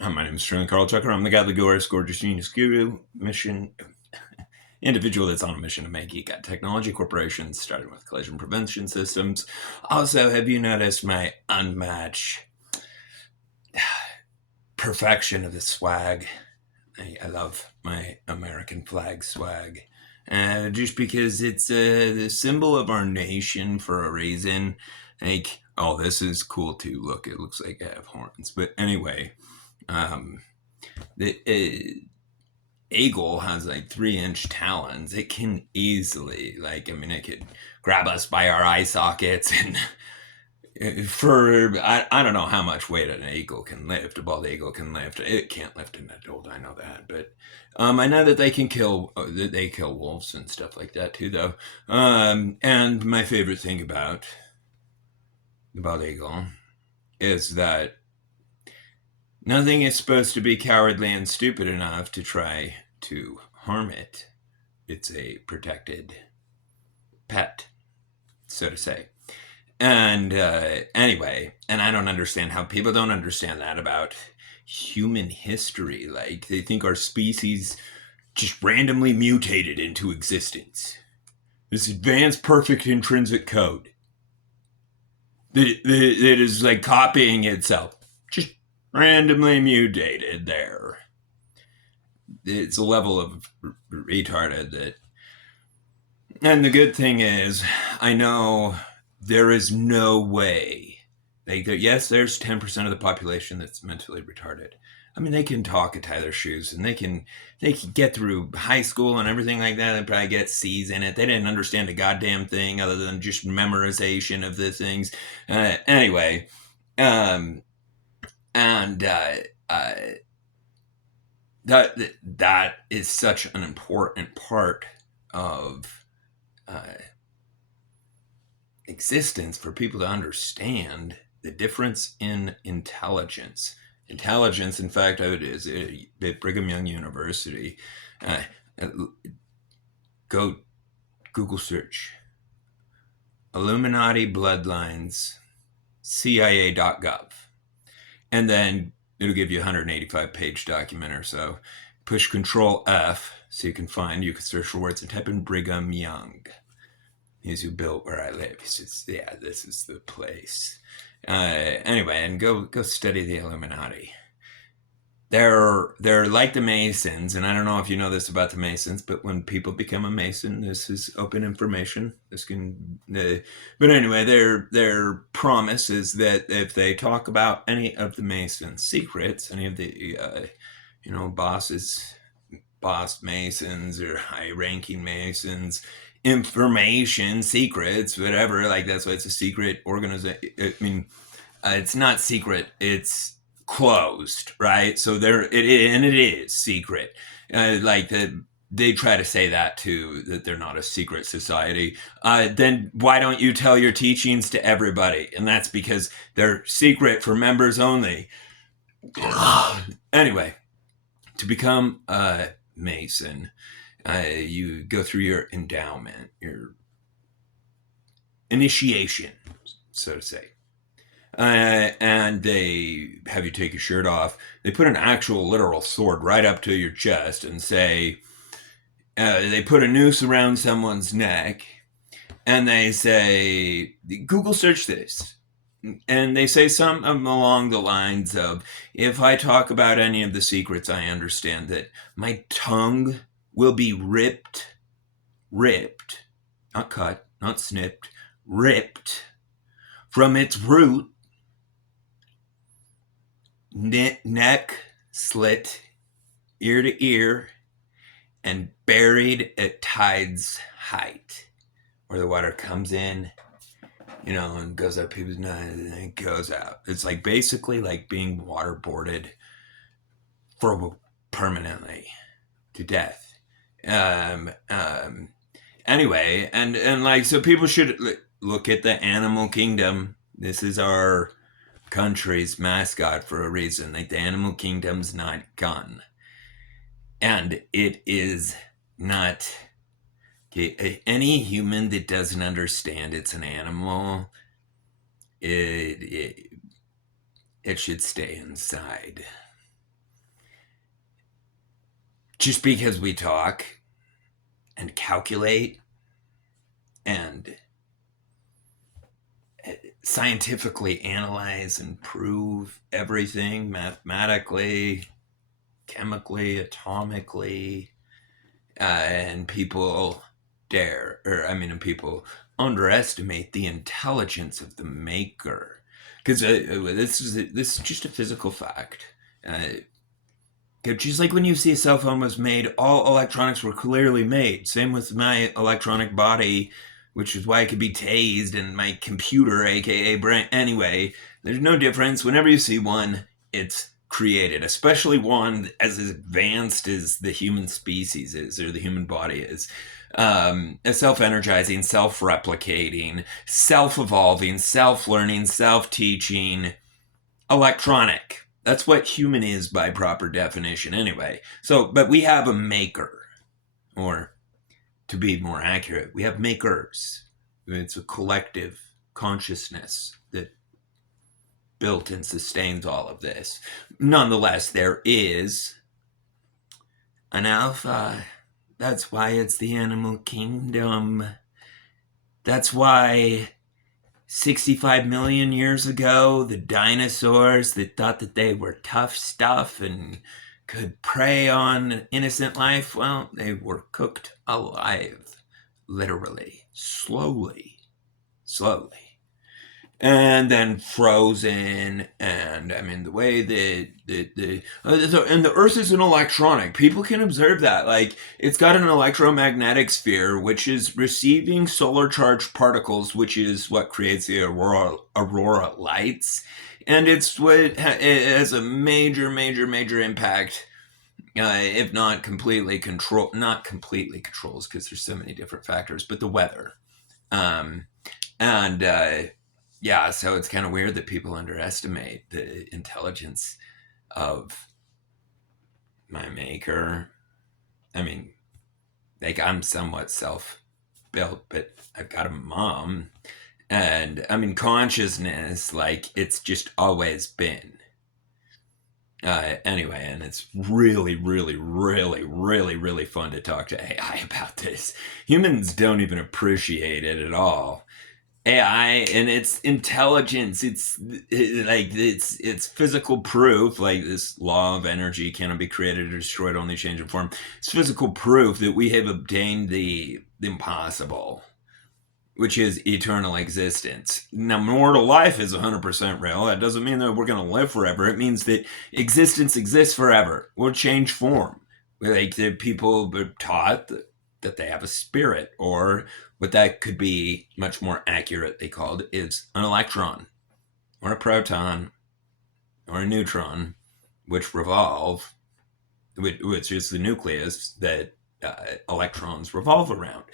My name is Sterling Carl Tucker. I'm the godly, glorious, gorgeous, genius guru, mission individual that's on a mission to make geek out technology corporations, starting with collision prevention systems. Also, have you noticed my unmatched perfection of the swag? I love my American flag swag. Just because it's the symbol of our nation for a reason. Like, oh, this is cool too. Look, it looks like I have horns. But anyway, um, the eagle has like 3-inch talons. It can easily, it could grab us by our eye sockets. And I don't know how much weight an eagle can lift. A bald eagle can lift. It can't lift an adult. I know that, but I know that they can kill. That they kill wolves and stuff like that too, though. And my favorite thing about the bald eagle is that nothing is supposed to be cowardly and stupid enough to try to harm it. It's a protected pet, so to say. And anyway, and I don't understand how people don't understand that about human history. Like, they think our species just randomly mutated into existence. This advanced, perfect intrinsic code that is like copying itself. Just randomly mutated there. It's a level of retarded that. And the good thing is, I know there is no way they go. Yes, there's 10% of the population that's mentally retarded. I mean, they can talk and tie their shoes, and they can get through high school and everything like that. They probably get C's in it. They didn't understand a goddamn thing other than just memorization of the things. Anyway, and that is such an important part of existence for people to understand the difference in intelligence. Intelligence, in fact, it is at Brigham Young University. Go Google search Illuminati bloodlines CIA.gov, and then it'll give you a 185-page document or so. Push Control F so you can search for words and type in Brigham Young. He's who built where I live. He says, yeah, this is the place. Anyway, and go study the Illuminati. They're like the Masons, and I don't know if you know this about the Masons, but when people become a Mason, this is open information. But anyway, their promise is that if they talk about any of the Masons' secrets, any of the boss Masons or high-ranking Masons, information, secrets, whatever, like that's why it's a secret organization. I mean, it's not secret, it's closed, right? So it is secret. Like that, they try to say that too, that they're not a secret society. Then why don't you tell your teachings to everybody? And that's because they're secret for members only. Anyway, to become a Mason, you go through your endowment, your initiation, so to say. And they have you take your shirt off. They put an actual literal sword right up to your chest and say, they put a noose around someone's neck and they say, Google search this. And they say something along the lines of, if I talk about any of the secrets, I understand that my tongue will be ripped, not cut, not snipped, ripped from its root, neck slit, ear to ear, and buried at tide's height, where the water comes in, and goes up people's nose and it goes out. It's like basically like being waterboarded for permanently to death. Anyway, and like, so people should look at the animal kingdom. This is our country's mascot for a reason. Like, the animal kingdom's not gun, and it is not. Any human that doesn't understand it's an animal, it should stay inside. just because we talk and calculate and scientifically analyze and prove everything mathematically, chemically, atomically, and people and people underestimate the intelligence of the maker, because this is just a physical fact. Just like when you see a cell phone was made, all electronics were clearly made. Same with my electronic body, which is why it could be tased, and my computer, aka brain. Anyway, there's no difference. Whenever you see one, it's created, especially one as advanced as the human species is, or the human body is. Self-energizing, self-replicating, self-evolving, self-learning, self-teaching, electronic. That's what human is by proper definition anyway. So, but we have a maker, or to be more accurate, we have makers. It's a collective consciousness that built and sustains all of this. Nonetheless, there is an alpha. That's why it's the animal kingdom. That's why 65 million years ago, the dinosaurs that thought that they were tough stuff and could prey on innocent life, well, they were cooked alive, literally, slowly, and then frozen. And I mean, the way and the Earth is an electronic. People can observe that. Like, it's got an electromagnetic sphere, which is receiving solar charged particles, which is what creates the aurora lights. And it has a major impact. If not completely not completely controls, because there's so many different factors, but the weather. Yeah, so it's kind of weird that people underestimate the intelligence of my maker. I mean, like, I'm somewhat self-built, but I've got a mom. And I mean, consciousness, like, it's just always been. Anyway, and it's really fun to talk to AI about this. Humans don't even appreciate it at all. AI and its intelligence, it's physical proof, like this law of energy cannot be created or destroyed, only change in form. It's physical proof that we have obtained the impossible, which is eternal existence. Now, mortal life is 100% real. That doesn't mean that we're going to live forever. It means that existence exists forever. We'll change form. Like, the people are taught that they have a spirit, or what that could be much more accurately called is an electron, or a proton, or a neutron, which revolve, which is the nucleus that electrons revolve around.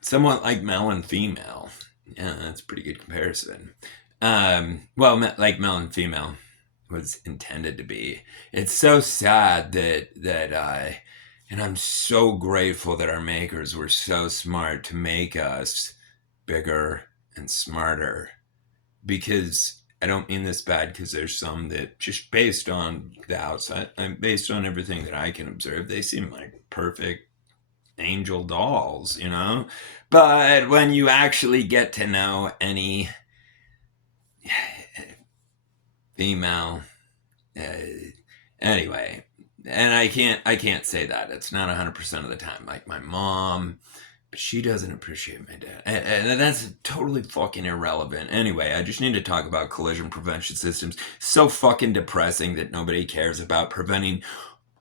Somewhat like male and female. Yeah, that's a pretty good comparison. Well, like male and female was intended to be. It's so sad that and I'm so grateful that our makers were so smart to make us bigger and smarter. Because I don't mean this bad, because there's some that, just based on the outside and based on everything that I can observe, they seem like perfect angel dolls, you know? But when you actually get to know any female, anyway, and I can't say that it's not 100% of the time. Like my mom, but she doesn't appreciate my dad, and that's totally fucking irrelevant. Anyway, I just need to talk about collision prevention systems. So fucking depressing that nobody cares about preventing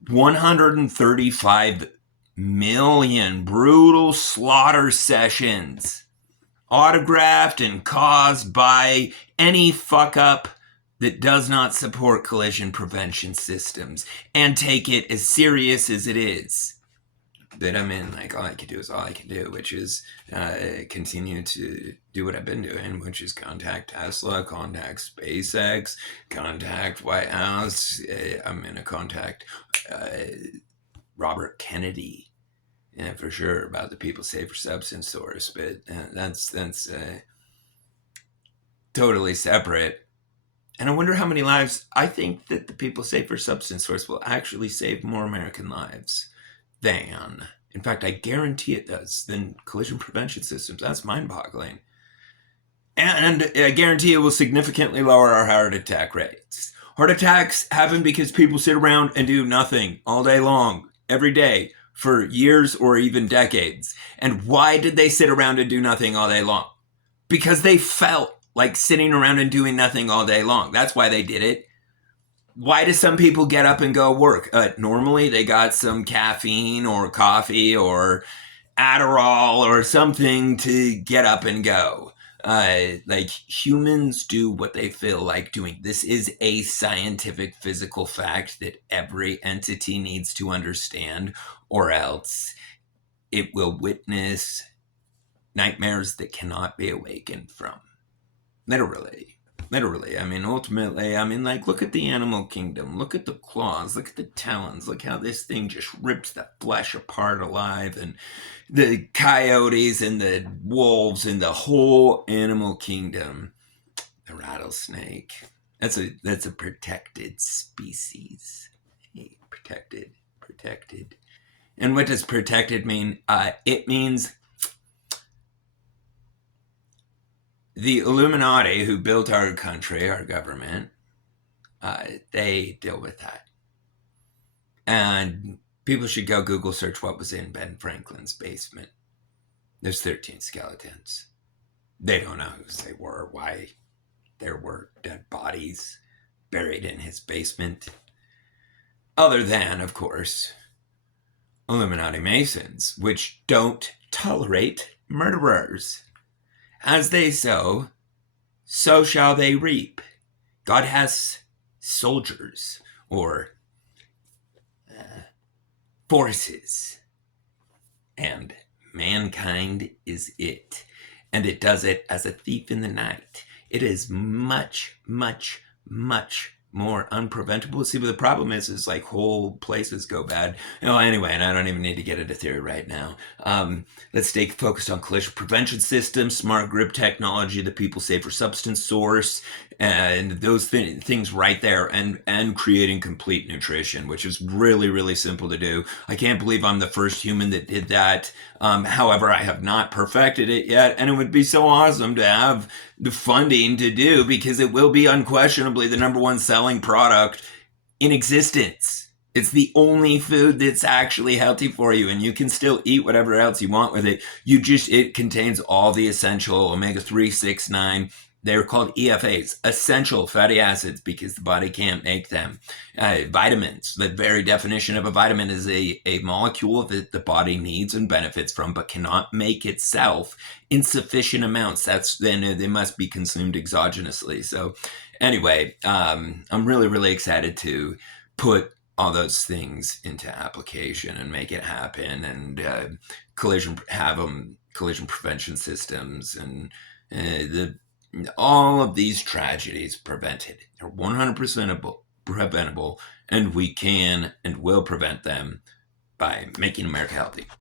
135 million brutal slaughter sessions, autographed and caused by any fuck up that does not support collision prevention systems and take it as serious as it is. But I mean, like, all I can do is all I can do, which is continue to do what I've been doing, which is contact Tesla, contact SpaceX, contact White House. I'm going to contact Robert Kennedy, for sure, about the People Safer Substance Source. But that's totally separate. And I wonder how many lives. I think that the People Safer Substance Source will actually save more American lives. than, in fact, I guarantee it does, than collision prevention systems. That's mind-boggling. And I guarantee it will significantly lower our heart attack rates. Heart attacks happen because people sit around and do nothing all day long, every day, for years or even decades. And why did they sit around and do nothing all day long? Because they felt like sitting around and doing nothing all day long. That's why they did it. Why do some people get up and go work? Normally they got some caffeine or coffee or Adderall or something to get up and go. Like humans do what they feel like doing. This is a scientific physical fact that every entity needs to understand, or else it will witness nightmares that cannot be awakened from. Literally. I mean, ultimately, like, look at the animal kingdom. Look at the claws. Look at the talons. Look how this thing just rips the flesh apart alive. And the coyotes and the wolves and the whole animal kingdom. The rattlesnake. That's a protected species. Hey, protected. And what does protected mean? It means the Illuminati, who built our country, our government, they deal with that. And people should go Google search what was in Ben Franklin's basement. There's 13 skeletons. They don't know who they were, why there were dead bodies buried in his basement. Other than, of course, Illuminati Masons, which don't tolerate murderers. As they sow, so shall they reap. God has soldiers or forces, and mankind is it. And it does it as a thief in the night. It is much, much, much more unpreventable. See, but the problem is like whole places go bad. Anyway, and I don't even need to get into theory right now. Let's stay focused on collision prevention systems, smart grip technology, the people safer substance source, and those things right there, and creating complete nutrition, which is really, really simple to do. I can't believe I'm the first human that did that. However, I have not perfected it yet, and it would be so awesome to have the funding to do, because it will be unquestionably the number one selling product in existence. It's the only food that's actually healthy for you, and you can still eat whatever else you want with it. It contains all the essential omega-3, 6, 9. They're called EFAs, essential fatty acids, because the body can't make them. Vitamins, the very definition of a vitamin is a molecule that the body needs and benefits from, but cannot make itself in sufficient amounts. Then they must be consumed exogenously. So anyway, I'm really, really excited to put all those things into application and make it happen, and collision prevention systems, and all of these tragedies prevented. They're 100% preventable, and we can and will prevent them by making America healthy.